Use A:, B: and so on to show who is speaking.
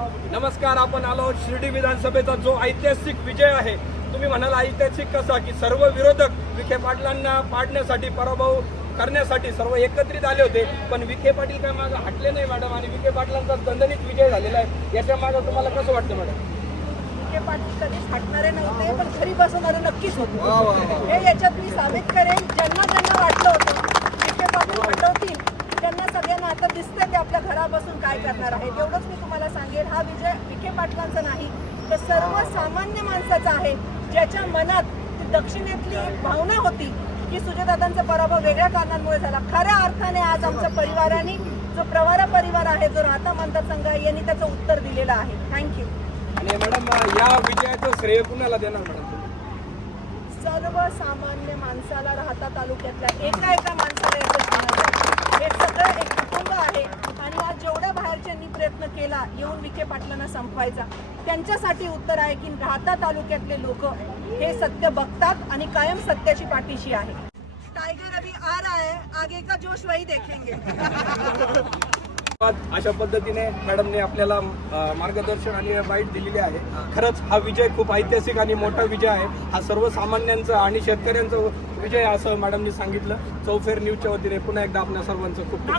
A: नमस्कार आपण आलो आहोत शिर्डी विधानसभेचा जो ऐतिहासिक विजय आहे. तुम्ही म्हणाल ऐतिहासिक कसा? की सर्व विरोधक विखे पाटलांना पाडण्यासाठी पराभव करण्यासाठी सर्व एकत्रित आले होते. पण विखे पाटील काय मागं हटले नाही मॅडम आणि विखे पाटलांचा दणदणीत विजय झालेला आहे. याच्या मागं तुम्हाला कसं वाटतं मॅडम
B: विखे पाटील कधीच हटणारे नव्हते पण घरी बसवणारे नक्कीच होते. हे याच्यात मी साबित करेन ज्यांना ज्यांना वाटलं होतं. घरापासून काय करणार आहेत एवढंच मी तुम्हाला सांगेन हा विजय विखे पाटलांचा नाही तर सर्वसामान्य माणसाचा आहे ज्याच्या मनात ती दक्षिणेतली एक भावना होती की सुजयदादांचा पराभव वेगळ्या कारणांमुळे झाला. खऱ्या अर्थाने आज आमच्या परिवाराने जो प्रवारा परिवार आहे जो राहता मतदारसंघ आहे यांनी त्याचं उत्तर दिलेलं आहे. थँक्यू
A: आणि मॅडम या विजयाचं श्रेय कुणाला देणार मॅडम?
B: सर्वसामान्य माणसाला राहता तालुक्यातल्या एका एका माणसाला येऊन विखे पाटलांना संपवायचा. त्यांच्यासाठी उत्तर आहे की राहता तालुक्यातले लोक हे सत्य बघतात आणि कायम सत्याची पाठीशी आहे. टायगर अभी आ रहा है. आगे का जोश वही देखेंगे.
A: अशा पद्धतीने मॅडमने आपल्याला मार्गदर्शन आणि बाईट दिलेली आहे. खरंच हा विजय खूप ऐतिहासिक आणि मोठा विजय आहे. हा सर्वसामान्यांचा आणि शेतकऱ्यांचा विजय आहे असं मॅडमनी सांगितलं. चौफेर न्यूजच्या वतीने पुन्हा एकदा आपल्या सर्वांचं खूप.